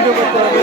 Video করতে হবে।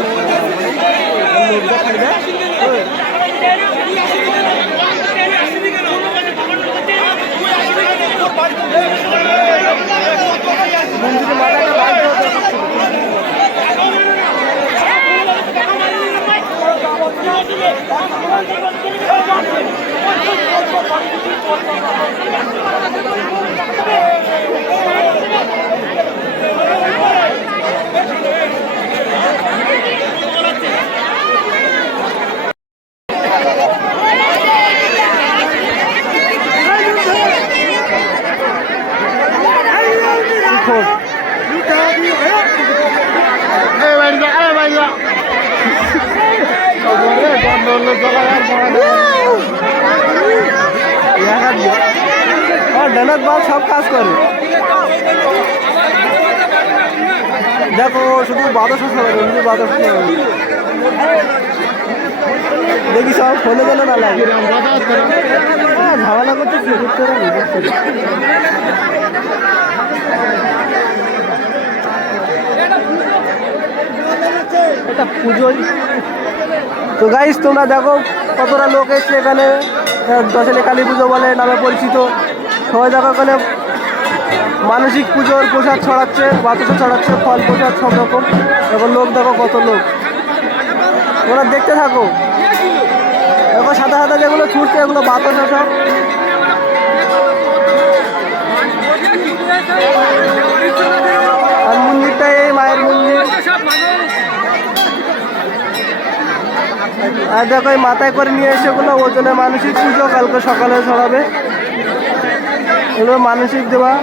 ডেনার বাল সব কাজ করে দেখো শুধু বাতাস শুধু বাতাস করে দেখি সব ফোনে যেন না লাগে? হ্যাঁ, ঝামেলা করতে পুজোই তো গাইস তোমরা দেখো কতটা লোক এসছে এখানে। আহ, দশালি কালী পুজো বলে নামে পরিচিত। সবাই দেখো এখানে মানসিক পুজোর প্রসাদ ছড়াচ্ছে বাতাসা ছড়াচ্ছে ফল প্রসাদ সব রকম। এখন লোক দেখো কত লোক। ওরা দেখতে থাকো দেখো সাদা সাদা যেগুলো ছুটছে, এগুলো বাতাসা সব আর মন্দিরটা এই মায়ের মন্দির। আর দেখো এই মাথায় করে নিয়ে এসে ওগুলো ওজনে মানসিক পুজো, কালকে সকালে ছড়াবে। এগুলো মানসিক দেওয়া।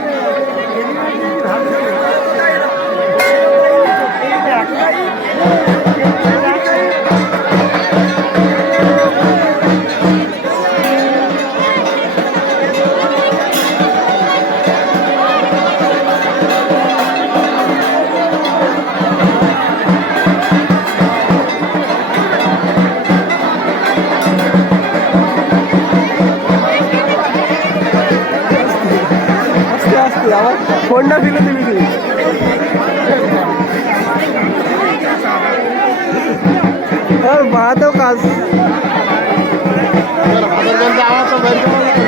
আমার ফোনটা ফেলে দিবি তুই। আর বাড়াতেও কাজ। আমার না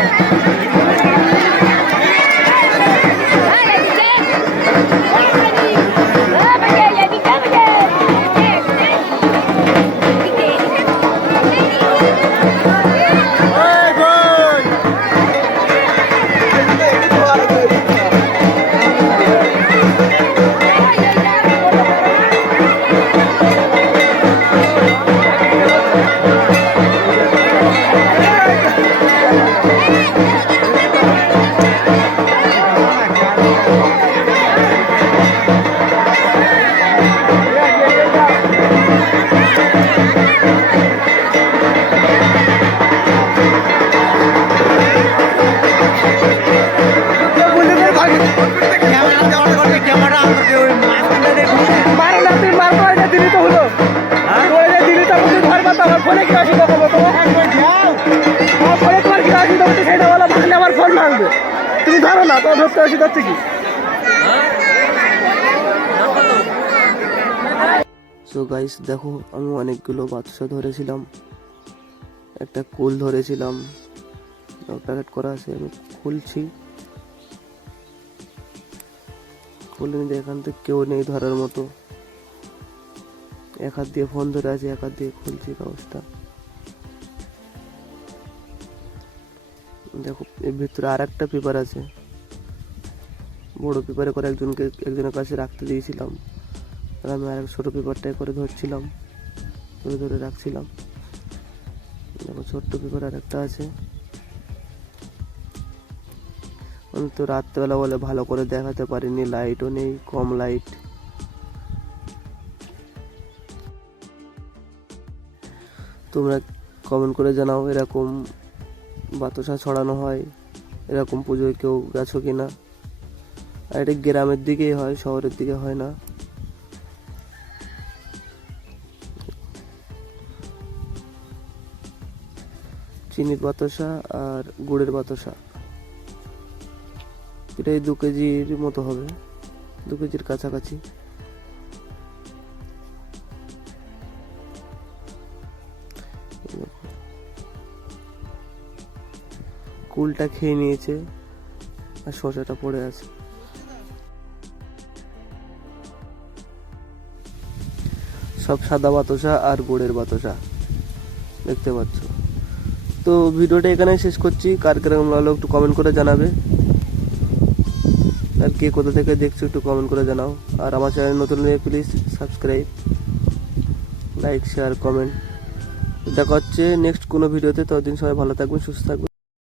আমার ফোন ভাঙবে তুমি ধরো না, তোমার ধরতে অসুবিধা হচ্ছে কি? সো গাইস দেখো, আমি অনেকগুলো বাচ্চা ধরেছিলাম। একটা কুল ধরেছিলাম। প্যাকেট করা আছে, আমি খুলছি। খুলে নিতে এখান থেকে কেউ নেই ধরার মতো। এক হাত দিয়ে ফোন ধরে আছে, এক হাত দিয়ে খুলছি কাগজটা দেখো, এর ভিতরে আর একটা পেপার আছে। বড় পেপারে করে একজনকে, একজনের কাছে রাখতে দিয়েছিলাম। আর আমি আর ছোটো পেপারটায় করে ধরছিলাম, ধরে ধরে রাখছিলাম। দেখো, ছোট্ট পেপার আর একটা আছে। আমি তো রাত্রেবেলা বলে ভালো করে দেখাতে পারিনি লাইটও নেই, কম লাইট তোমরা কমেন্ট করে জানাও এরকম বাতাসা ছড়ানো হয়, এরকম পুজোয় কেউ গেছো কি না আর এটা গ্রামের দিকেই হয়, শহরের দিকে হয় না। চিনির বাতাসা আর গুড়ের বাতাসা। প্রায় দু কেজির মতো হবে, দু কেজির কাছাকাছি। কুলটা খেয়ে নিয়েছে আর শসাটা পড়ে আছে। সব সাদা বাতাসা আর গোড়ের বাতাসা। দেখতে পাচ্ছ। তো ভিডিওটা এখানেই শেষ করছি। কার কীরকম লাগল একটু কমেন্ট করে জানাবে। আর কে কোথা থেকে দেখছ একটু কমেন্ট করে জানাও। আর আমার চ্যানেল নতুন হলে please subscribe like share comment দেখা হচ্ছে নেক্সট কোনো ভিডিওতে ততদিন সবাই ভালো থাকবেন, সুস্থ থাকবেন।